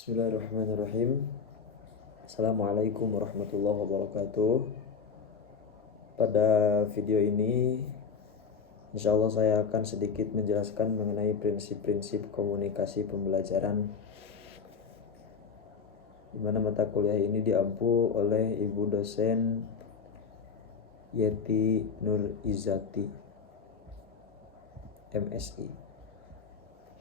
Bismillahirrahmanirrahim. Assalamualaikum warahmatullahi wabarakatuh. Pada video ini insyaallah saya akan sedikit menjelaskan mengenai prinsip-prinsip komunikasi pembelajaran, di mana mata kuliah ini diampu oleh Ibu dosen Yeti Nur Izati MSI,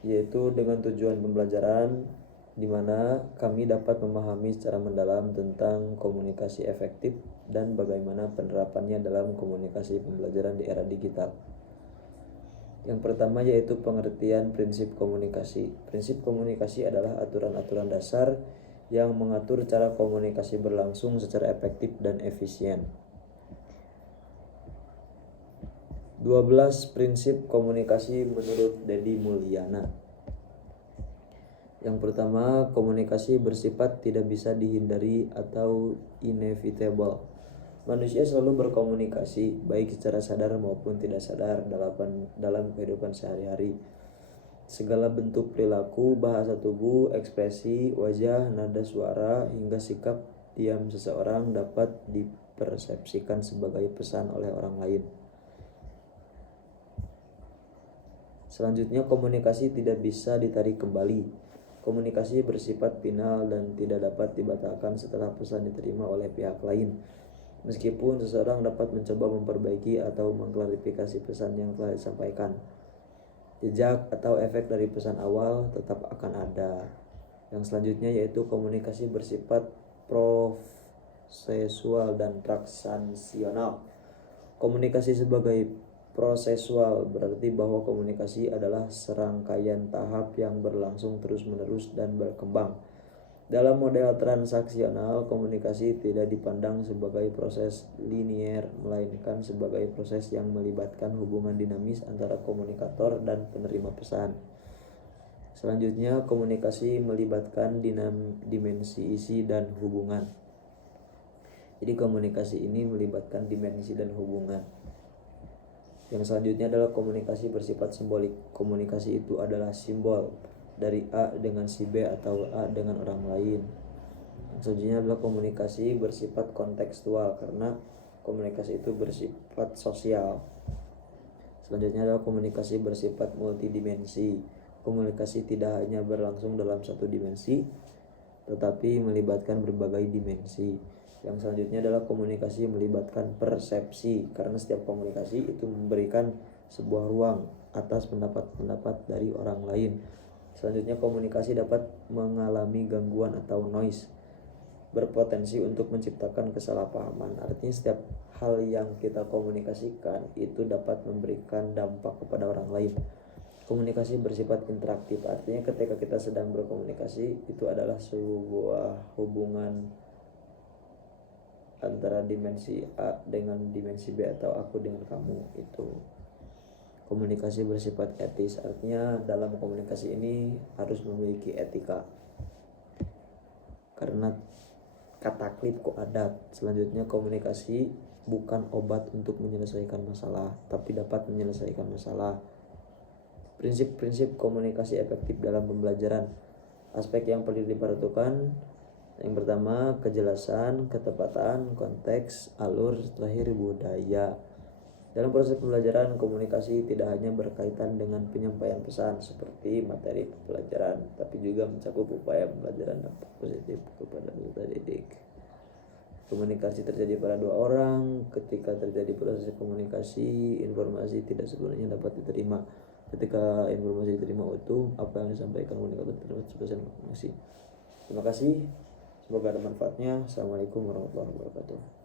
yaitu dengan tujuan pembelajaran di mana kami dapat memahami secara mendalam tentang komunikasi efektif dan bagaimana penerapannya dalam komunikasi pembelajaran di era digital. Yang pertama yaitu pengertian prinsip komunikasi. Prinsip komunikasi adalah aturan-aturan dasar yang mengatur cara komunikasi berlangsung secara efektif dan efisien. 12 prinsip komunikasi menurut Dedi Mulyana. Yang pertama, komunikasi bersifat tidak bisa dihindari atau inevitable. Manusia selalu berkomunikasi, baik secara sadar maupun tidak sadar dalam kehidupan sehari-hari. Segala bentuk perilaku, bahasa tubuh, ekspresi, wajah, nada suara, hingga sikap diam seseorang dapat dipersepsikan sebagai pesan oleh orang lain. Selanjutnya, komunikasi tidak bisa ditarik kembali. Komunikasi bersifat final dan tidak dapat dibatalkan setelah pesan diterima oleh pihak lain. Meskipun seseorang dapat mencoba memperbaiki atau mengklarifikasi pesan yang telah disampaikan, jejak atau efek dari pesan awal tetap akan ada. Yang selanjutnya yaitu komunikasi bersifat prosesual dan transaksional. Komunikasi sebagai prosesual berarti bahwa komunikasi adalah serangkaian tahap yang berlangsung terus-menerus dan berkembang. Dalam model transaksional, komunikasi tidak dipandang sebagai proses linier, melainkan sebagai proses yang melibatkan hubungan dinamis antara komunikator dan penerima pesan. Selanjutnya, komunikasi melibatkan dimensi isi dan hubungan. Jadi komunikasi ini melibatkan dimensi dan hubungan. Yang selanjutnya adalah komunikasi bersifat simbolik. Komunikasi itu adalah simbol dari A dengan si B atau A dengan orang lain. Yang selanjutnya adalah komunikasi bersifat kontekstual karena komunikasi itu bersifat sosial. Selanjutnya adalah komunikasi bersifat multidimensi. Komunikasi tidak hanya berlangsung dalam satu dimensi, tetapi melibatkan berbagai dimensi. Yang selanjutnya adalah komunikasi melibatkan persepsi, karena setiap komunikasi itu memberikan sebuah ruang atas pendapat-pendapat dari orang lain. Selanjutnya, komunikasi dapat mengalami gangguan atau noise, berpotensi untuk menciptakan kesalahpahaman. Artinya setiap hal yang kita komunikasikan itu dapat memberikan dampak kepada orang lain. Komunikasi bersifat interaktif, artinya ketika kita sedang berkomunikasi itu adalah sebuah hubungan antara dimensi A dengan dimensi B atau aku dengan kamu. Itu komunikasi bersifat etis, artinya dalam komunikasi ini harus memiliki etika karena kata klip kok adat. Selanjutnya, komunikasi bukan obat untuk menyelesaikan masalah, tapi dapat menyelesaikan masalah. Prinsip-prinsip komunikasi efektif dalam pembelajaran. Aspek yang perlu diperhatikan: yang pertama, kejelasan, ketepatan, konteks, alur, terakhir budaya. Dalam proses pembelajaran, komunikasi tidak hanya berkaitan dengan penyampaian pesan seperti materi pembelajaran, tapi juga mencakup upaya pembelajaran dampak positif kepada peserta didik. Komunikasi terjadi pada dua orang. Ketika terjadi proses komunikasi, informasi tidak sepenuhnya dapat diterima. Ketika informasi diterima utuh, apa yang disampaikan komunikator terdapat sebesar informasi. Terima kasih. Semoga ada manfaatnya. Assalamualaikum warahmatullahi wabarakatuh.